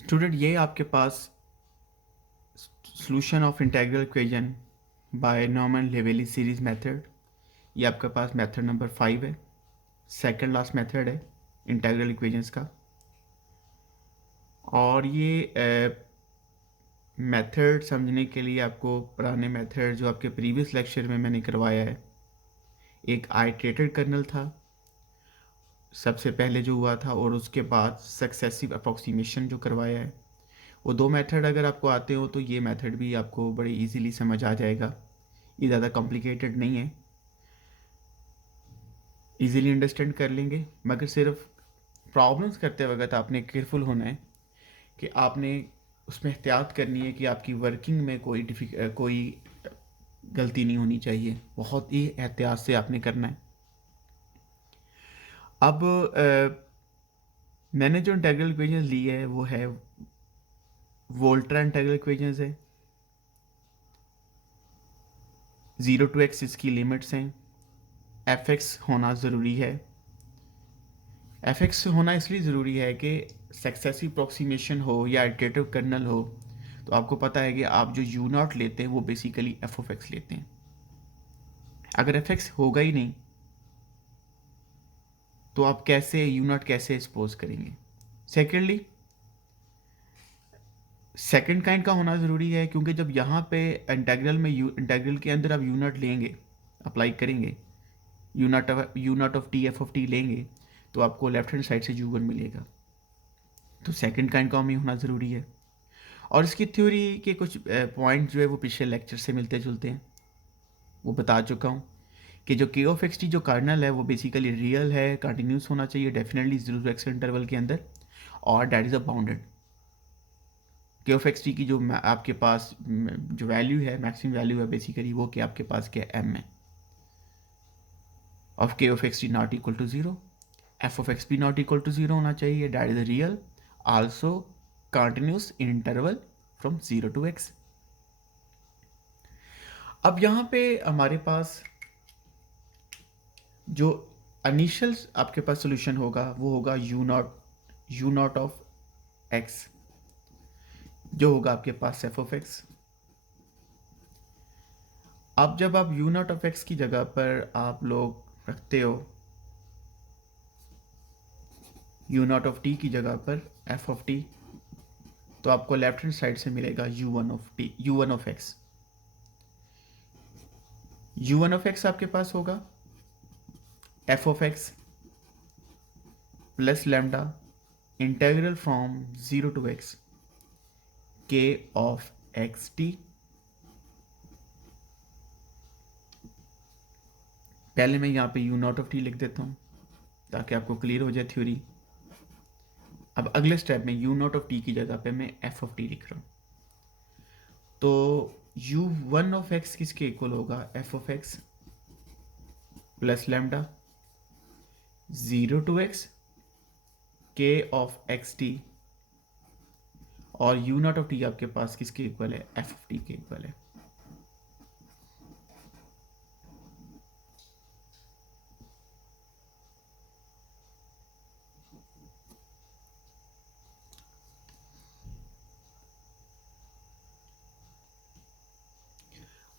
Student, ये आपके पास solution of integral equation by नॉर्मन लेवेली सीरीज मेथड। ये आपके पास मेथड नंबर 5 है, सेकंड लास्ट मेथड है इंटीग्रल इक्वेशंस का। और ये मेथड समझने के लिए आपको पुराने मेथड जो आपके प्रीवियस लेक्चर में मैंने करवाया है, एक आइट्रेटेड कर्नल था सबसे पहले जो हुआ था, और उसके बाद सक्सेसिव अप्रॉक्सीमेशन जो करवाया है, वो दो मेथड अगर आपको आते हो तो ये मेथड भी आपको बड़े इजीली समझ आ जाएगा। ये ज़्यादा कॉम्प्लिकेटेड नहीं है, इजीली अंडरस्टैंड कर लेंगे। मगर सिर्फ प्रॉब्लम्स करते वक्त आपने केयरफुल होना है कि आपने उसमें एहतियात करनी है कि आपकी वर्किंग में कोई गलती नहीं होनी चाहिए। बहुत ही एहतियात से आपने करना है। अब मैंने जो इंटीग्रल इक्वेशंस ली है वो है वोल्ट्रा इंटीग्रल इक्वेशंस है। 0 to x इसकी लिमिट्स हैं। एफ एक्स होना ज़रूरी है। एफ एक्स होना इसलिए ज़रूरी है कि सक्सेसिव अप्रॉक्सीमेशन हो या इटरेटिव कर्नल हो, तो आपको पता है कि आप जो यू नॉट लेते हैं वो बेसिकली एफ ऑफ एक्स लेते हैं। अगर एफ एक्स होगा ही नहीं तो आप कैसे यू नॉट कैसे एक्सपोज करेंगे। सेकेंडली, सेकंड काइंड का होना ज़रूरी है, क्योंकि जब यहाँ पे इंटीग्रल के अंदर आप यू नॉट लेंगे, अप्लाई करेंगे, you not of T f of T लेंगे, तो आपको लेफ्ट हैंड साइड से यू वन मिलेगा। तो सेकंड काइंड का हमें होना ज़रूरी है। और इसकी थ्योरी के कुछ पॉइंट जो है वो पिछले लेक्चर से मिलते जुलते हैं। वो बता चुका हूँ कि जो के ऑफ एक्स टी जो कार्डिनल है वो बेसिकली रियल है, कंटिन्यूस होना चाहिए डेफिनेटली 0 to x इंटरवल के अंदर, और डैट इज़ अ बाउंडेड। के ऑफ एक्स टी की जो आपके पास जो वैल्यू है, मैक्सिमम वैल्यू है बेसिकली वो कि आपके पास क्या एम है of K of x t not equal to 0। F of x भी नॉट इक्वल टू 0 होना चाहिए, that is real, also continuous in interval from 0 to x। अब यहाँ पे हमारे पास जो इनिशियल आपके पास सोल्यूशन होगा वो होगा यू नॉट ऑफ एक्स, जो होगा आपके पास एफ ऑफ एक्स। अब जब आप यू नॉट ऑफ एक्स की जगह पर आप लोग रखते हो यू नॉट ऑफ टी की जगह पर एफ ऑफ टी, तो आपको लेफ्ट हैंड साइड से मिलेगा you one of T, you one of x. You one of x आपके पास होगा F of x plus lambda integral from 0 to x के ऑफ एक्स टी। पहले मैं यहाँ पे यू नॉट ऑफ टी लिख देता हूँ ताकि आपको क्लियर हो जाए थ्योरी। अब अगले स्टेप में यू नॉट ऑफ टी की जगह पे मैं एफ ऑफ टी लिख रहा हूँ। तो यू वन ऑफ एक्स किसके इक्वल होगा, F of x plus lambda 0 to x के ऑफ एक्स टी, और यू नॉट ऑफ टी आपके पास किसके इक्वल है, एफ ऑफ टी के इक्वल है।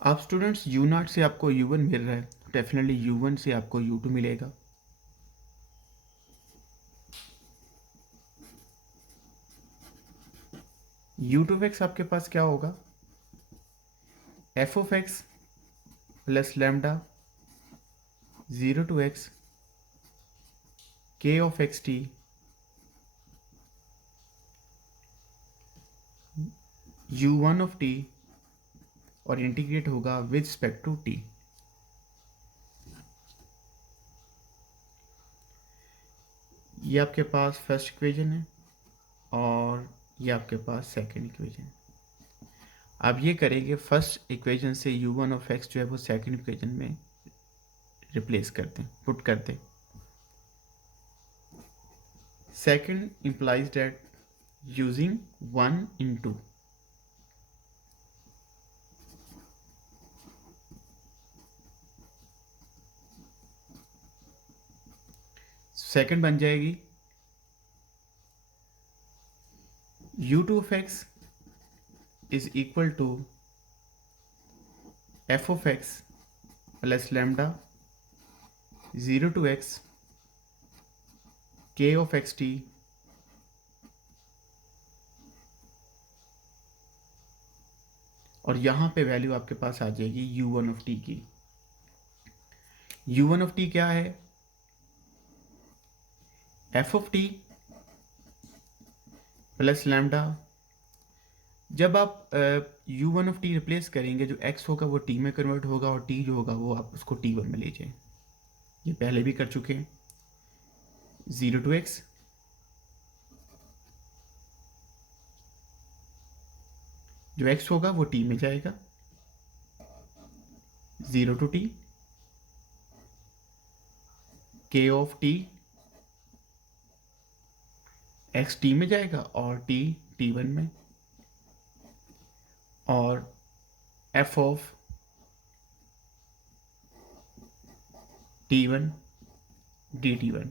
आप स्टूडेंट्स यू नॉट से आपको यू वन मिल रहा है, डेफिनेटली यू वन से आपको यू टू मिलेगा। यू टू एक्स आपके पास क्या होगा, F of x plus lambda 0 to x के of x T U one of T, और इंटीग्रेट होगा विद रिस्पेक्ट टू टी। ये आपके पास फर्स्ट इक्वेशन है और ये आपके पास सेकंड इक्वेशन। अब ये करेंगे फर्स्ट इक्वेशन से यू वन ऑफ एक्स जो है वो सेकंड इक्वेशन में रिप्लेस करते हैं, पुट करते हैं। Second implies that using 1 into second बन जाएगी u two of x is equal to f of x plus lambda 0 to x k of x t और यहाँ पे वैल्यू आपके पास आ जाएगी u1 ऑफ टी की। u1 ऑफ टी क्या है? f of T plus lambda. जब आप u1 ऑफ टी रिप्लेस करेंगे, जो x होगा वो t में कन्वर्ट होगा और t जो होगा वो आप उसको t1 में ले जाए। ये पहले भी कर चुके हैं। 0 to x जो x होगा वो t में जाएगा। 0 to t k of t x t में जाएगा और t t1 में, और f ऑफ t1 dt1।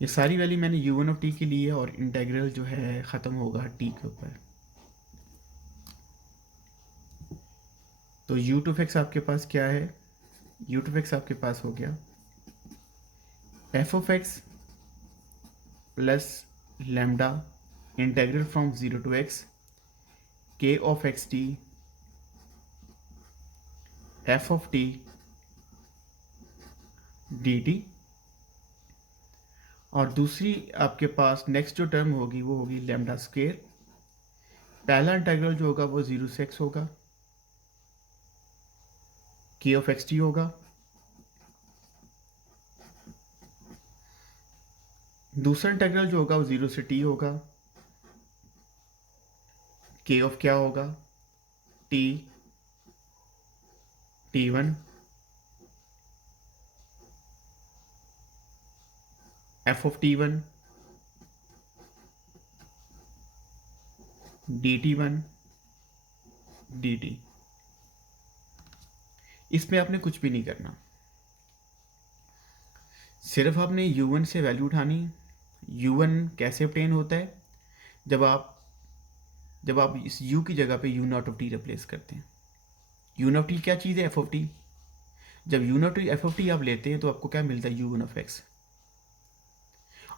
ये सारी वैल्यू मैंने u1 ऑफ t के लिए और इंटेग्रल जो है ख़त्म होगा t के ऊपर। तो u टू x आपके पास क्या है? u टू x आपके पास हो गया f of x plus lambda integral from 0 to x k of x T f of t dt। और दूसरी आपके पास नेक्स्ट जो टर्म होगी वो होगी लैम्डा स्क्वेयर। पहला इंटीग्रल जो होगा वो 0 से x होगा, k ऑफ एक्स टी होगा। दूसरा इंटीग्रल जो होगा वो 0 से t होगा, k ऑफ क्या होगा? t t1 f of t1 dt1 dt। इसमें आपने कुछ भी नहीं करना, सिर्फ आपने u1 से वैल्यू उठानी। u1 कैसे obtain होता है? जब आप इस u की जगह पे u not of T replace करते हैं। u नॉट टी क्या चीज़ है? f of T. जब u not f of T आप लेते हैं तो आपको क्या मिलता है? u1 of x।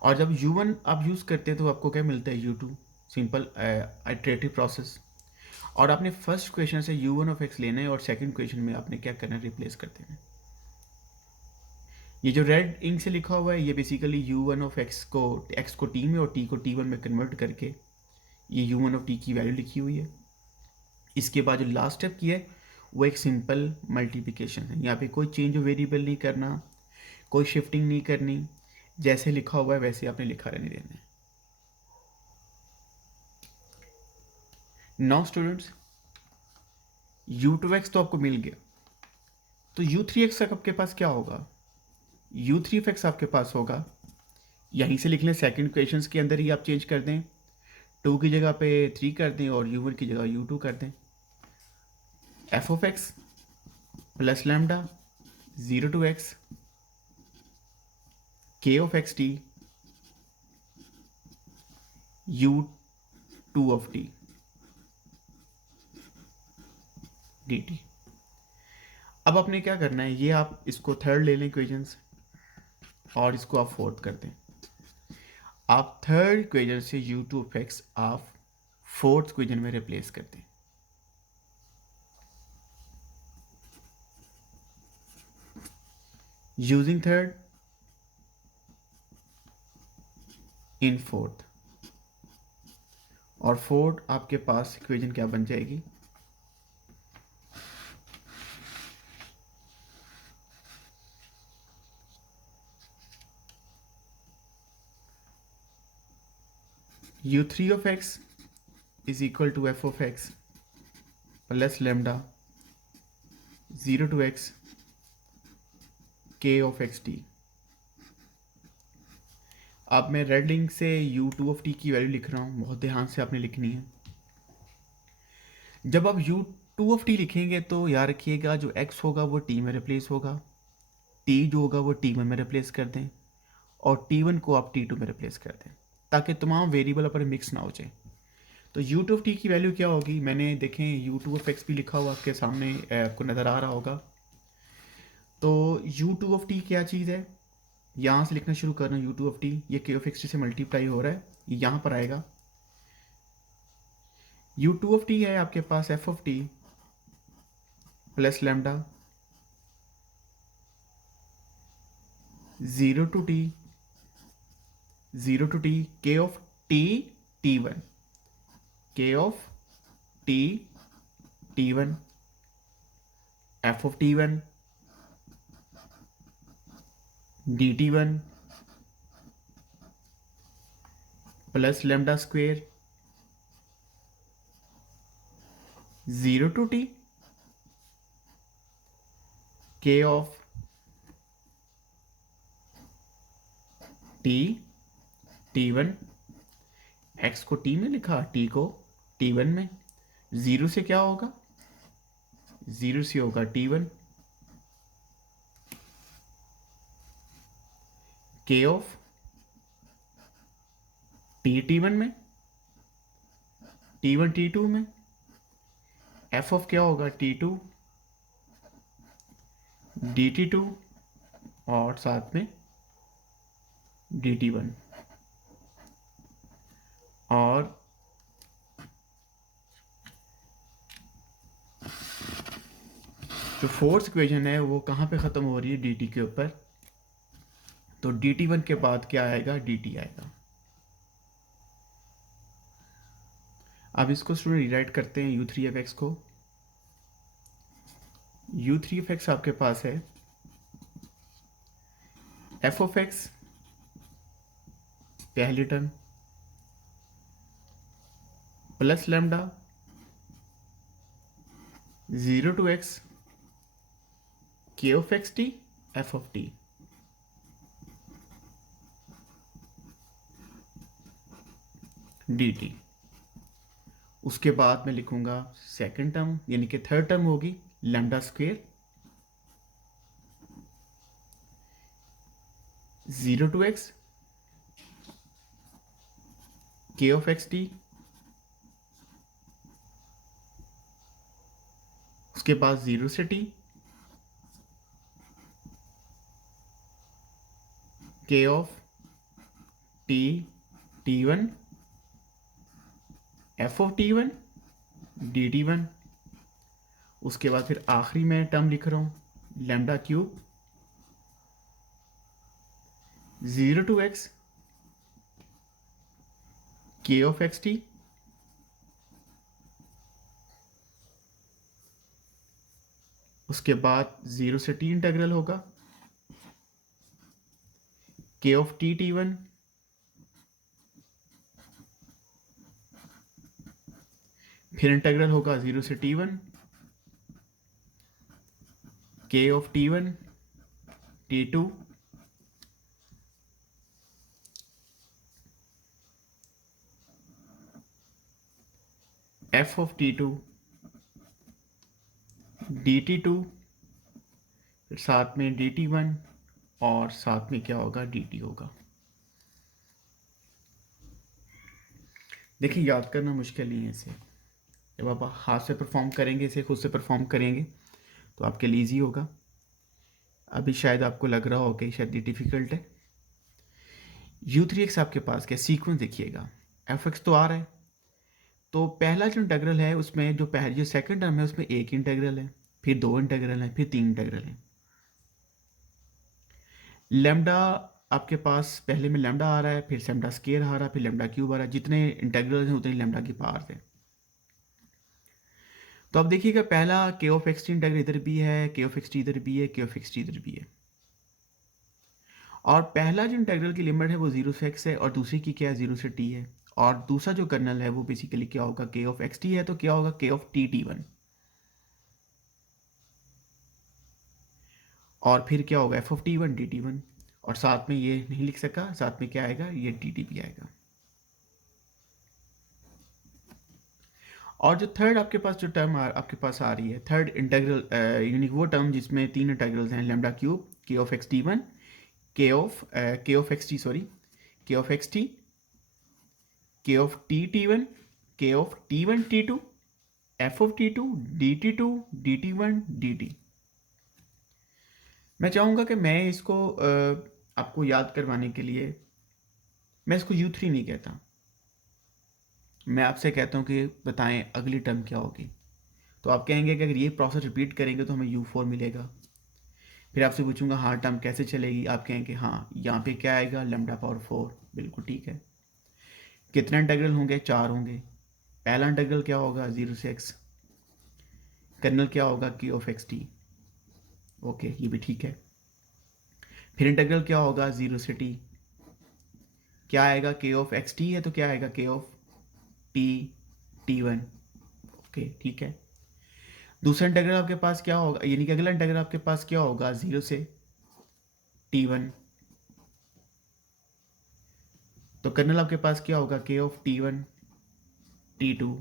और जब u1 आप यूज़ करते हैं तो आपको क्या मिलता है? u2। Simple iterative process. और आपने फर्स्ट क्वेश्चन से u1 ऑफ x लेना है और सेकंड क्वेश्चन में आपने क्या करना है? रिप्लेस कर देना है। ये जो रेड इंक से लिखा हुआ है ये बेसिकली u1 ऑफ x को t में और t को t1 में कन्वर्ट करके ये u1 ऑफ t की वैल्यू लिखी हुई है। इसके बाद जो लास्ट स्टेप किया है वो एक सिंपल मल्टीप्लिकेशन है। यहाँ पे कोई चेंज ऑफ वेरिएबल नहीं करना, कोई शिफ्टिंग नहीं करनी, जैसे लिखा हुआ है वैसे आपने लिखा रहने देना है। Now students, u two x तो आपको मिल गया, तो u3x आपके पास क्या होगा? u3x आपके पास होगा, यहीं से लिख लें, सेकंड क्वेश्चंस के अंदर ही आप चेंज कर दें, 2 की जगह पे 3 कर दें और u1 की जगह u2 कर दें। f of x plus lambda 0 to x k of x T u2 of t dt। अब आपने क्या करना है, ये आप इसको थर्ड ले लें इक्वेशंस और इसको आप फोर्थ कर दें। आप थर्ड इक्वेशन से u2 ऑफ x आप फोर्थ इक्वेशन में रिप्लेस कर दें। यूजिंग थर्ड इन फोर्थ, और फोर्थ आपके पास इक्वेशन क्या बन जाएगी? u3 of x is equal to f of x plus lambda 0 to x k of x t. अब मैं रेड लिंक से u2 ऑफ t की वैल्यू लिख रहा हूँ, बहुत ध्यान से आपने लिखनी है। जब आप u2 ऑफ t लिखेंगे तो याद रखिएगा जो x होगा वो t में रिप्लेस होगा टी जो होगा वो T1 में रिप्लेस कर दें और T1 को आप T2 में रिप्लेस कर दें, ताकि तमाम वेरिएबल पर मिक्स ना हो जाए। तो U2 की वैल्यू क्या होगी, मैंने देखें U2 भी लिखा हुआ आपके सामने आपको नज़र आ रहा होगा। तो U2 क्या चीज़ है, यहाँ से लिखना शुरू करना। U2 ये K से मल्टीप्लाई हो रहा है, ये यहाँ पर आएगा। U2 है आपके पास F plus lambda 0 to T K of T1 K of T1 F dt1 plus lambda square 0 to T K of T1 x को T में लिखा, T को T1 में। 0 से क्या होगा, 0 से होगा T1 K of T1 में, T1 T2 में, F of क्या होगा T2 dt2 और साथ में dt1। और जो फोर्थ इक्वेशन है वो कहाँ पे ख़त्म हो रही है, dt के ऊपर। तो dt1 के बाद क्या आएगा, dt आएगा। अब इसको स्टूडेंट रीराइट करते हैं u3 को। u3 आपके पास है f पहली term plus lambda 0 to x K of xt F dt। उसके बाद मैं लिखूंगा सेकंड टर्म, यानी कि थर्ड टर्म होगी lambda square 0 to x K of xt, उसके बाद 0 से t K of T1 F dt1। उसके बाद फिर आखिरी में टर्म लिख रहा हूँ lambda cube 0 to x K of xt, उसके बाद 0 से t इंटीग्रल होगा K of T1 फिर इंटीग्रल होगा 0 से T1 K of T1 T2 F of T2 dt2, फिर साथ में dt1 और साथ में क्या होगा, dt होगा। देखिए याद करना मुश्किल नहीं है इसे, जब आप हाथ से परफॉर्म करेंगे, इसे खुद से परफॉर्म करेंगे तो आपके लिए ईजी होगा। अभी शायद आपको लग रहा हो कि शायद ये डिफ़िकल्ट है। u3x आपके पास क्या सीक्वेंस देखिएगा, fx तो आ रहा है, तो पहला जो इंटीग्रल है उसमें जो सेकंड टर्म है उसमें एक इंटीग्रल है, फिर दो इंटीग्रल है, फिर तीन इंटीग्रल है। लैम्डा आपके पास पहले में लैम्डा आ रहा है, फिर लैम्डा स्केयर आ रहा है, फिर लैम्डा क्यूब आ रहा है। जितने इंटीग्रल हैं उतनी लैम्डा की पावर है। तो अब देखिएगा पहला के ऑफ एक्स टी इंटीग्रल इधर भी है, के ऑफ एक्स टी इधर भी है, के ऑफ एक्स टी इधर भी है। और पहला जो इंटीग्रल की लिमिट है वो 0 से x है और दूसरी की क्या है, 0 से t है। और दूसरा जो कर्नल है वो बेसिकली क्या होगा, के ऑफ एक्स टी है, तो क्या होगा के ऑफ टी टी1। और फिर क्या होगा एफ ऑफ T1 dt1। और साथ में ये नहीं लिख सका, साथ में क्या आएगा, ये dt भी आएगा। और जो थर्ड आपके पास जो टर्म आपके पास आ रही है, थर्ड इंटीग्रल यूनिक वो टर्म जिसमें तीन इंटीग्रल्स हैं, lambda cube, K of x t one, K of x t sorry K of x t, K of t t one, K of t one t two, f of t two, d t two, d t one, d t. मैं चाहूँगा कि मैं इसको आपको याद करवाने के लिए, मैं इसको U3 नहीं कहता, मैं आपसे कहता हूँ कि बताएं अगली टर्म क्या होगी। तो आप कहेंगे कि अगर ये प्रोसेस रिपीट करेंगे तो हमें U4 मिलेगा। फिर आपसे पूछूंगा हाँ टर्म कैसे चलेगी, आप कहेंगे हाँ यहाँ पे क्या आएगा, लैम्डा पावर 4, बिल्कुल ठीक है। कितने इंटीग्रल होंगे, 4 होंगे। पहला इंटीग्रल क्या होगा, 0 से x, कर्नल क्या होगा, k of x T, okay ये भी ठीक है। फिर इंटीग्रल क्या होगा, 0 से t, क्या आएगा, k ऑफ एक्स टी है तो क्या आएगा, k of t t one, okay ठीक है। दूसरा इंटीग्रल आपके पास क्या होगा, यानी कि अगला इंटीग्रल आपके पास क्या होगा, 0 से t1, तो कर्नल आपके पास क्या होगा, k ऑफ t1 t2,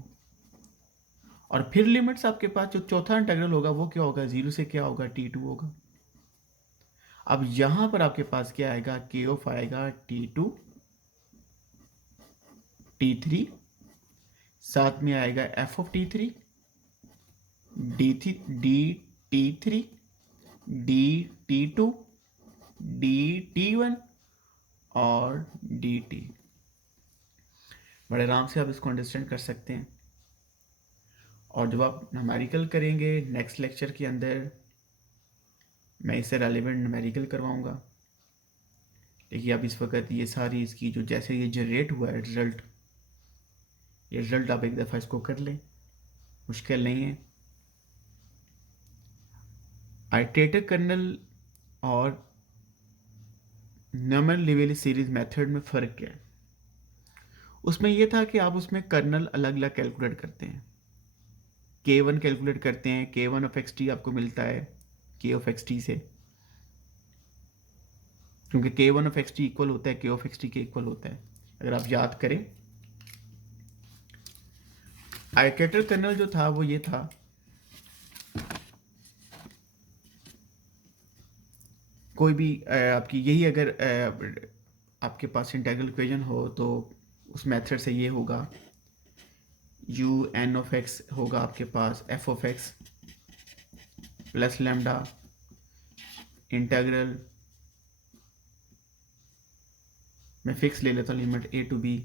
और फिर लिमिट्स आपके पास जो चौथा इंटीग्रल होगा वो क्या होगा, 0 से क्या होगा, t2 होगा। अब यहां पर आपके पास क्या आएगा, k ऑफ आएगा t2 t3, साथ में आएगा f of t3 dt3 dt2 dt1 और dt। बड़े आराम से आप इसको अंडरस्टैंड कर सकते हैं। और जब आप न्यूमेरिकल करेंगे नेक्स्ट लेक्चर के अंदर, मैं इससे रेलिवेंट न्यूमेरिकल करवाऊंगा। देखिए आप इस वक्त ये सारी इसकी जो जैसे ये जनरेट हुआ है रिजल्ट, ये रिजल्ट आप एक दफ़ा इसको कर लें, मुश्किल नहीं है। आइटरेटर कर्नल और न्यूमन लेवल सीरीज मेथड में फ़र्क क्या है, उसमें यह था कि आप उसमें कर्नल अलग अलग कैलकुलेट करते हैं। K1 कैलकुलेट करते हैं, K1 ऑफ एक्स टी आपको मिलता है K ऑफ एक्स टी से, क्योंकि K1 of x T equal होता है K ऑफ एक्स टी के इक्वल होता है। अगर आप याद करें, आइटरेटर कर्नल जो था वो ये था, कोई भी आपकी यही अगर आपके पास इंटीग्रल इक्वेशन हो तो उस मेथड से ये होगा, यू एन ऑफ एक्स होगा आपके पास f of x plus lambda integral, मैं फिक्स ले लेता हूँ लिमिट a टू b,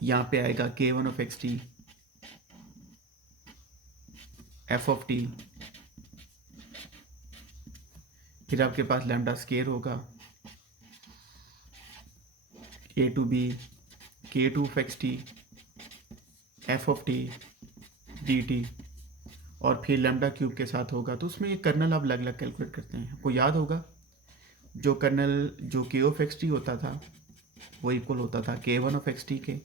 यहाँ पे आएगा K1 of x t f of t, फिर आपके पास लैम्डा स्केयर होगा a to b K2 of x t f of t d t, और फिर लैम्डा क्यूब के साथ होगा। तो उसमें ये कर्नल आप अलग अलग कैलकुलेट करते हैं। आपको याद होगा जो कर्नल जो K ऑफ एक्स टी होता था वो इक्वल होता था K1 ऑफ एक्स टी के,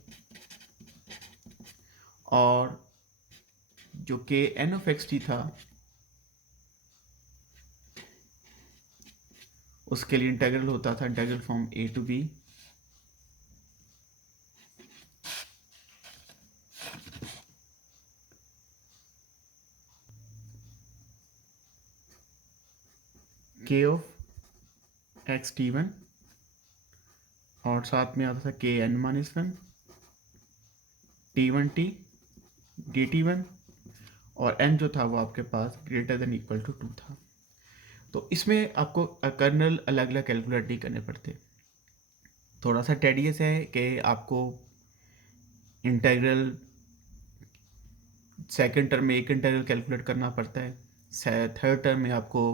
और जो Kn ऑफ एक्स टी था उसके लिए इंटीग्रल होता था integral from a to b K of x t one, और साथ में आता था Kn minus one T1 t d t one, और n जो था वो आपके पास ग्रेटर देन इक्वल टू 2 था। तो इसमें आपको कर्नल अलग अलग कैलकुलेट नहीं करने पड़ते। थोड़ा सा टेडियस है कि आपको इंटीग्रल सेकंड टर्म में एक इंटीग्रल कैलकुलेट करना पड़ता है, थर्ड टर्म में आपको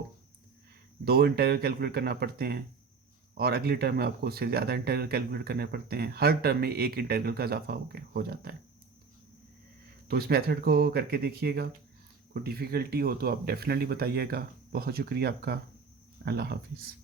2 इंटीग्रल कैलकुलेट करना पड़ते हैं, और अगली टर्म में आपको उससे ज़्यादा इंटीग्रल कैलकुलेट करने पड़ते हैं। हर टर्म में एक इंटीग्रल का इजाफा हो जाता है। तो इस मेथड को करके देखिएगा, कोई डिफ़िकल्टी हो तो आप डेफिनेटली बताइएगा। बहुत शुक्रिया आपका, अल्लाह हाफिज़।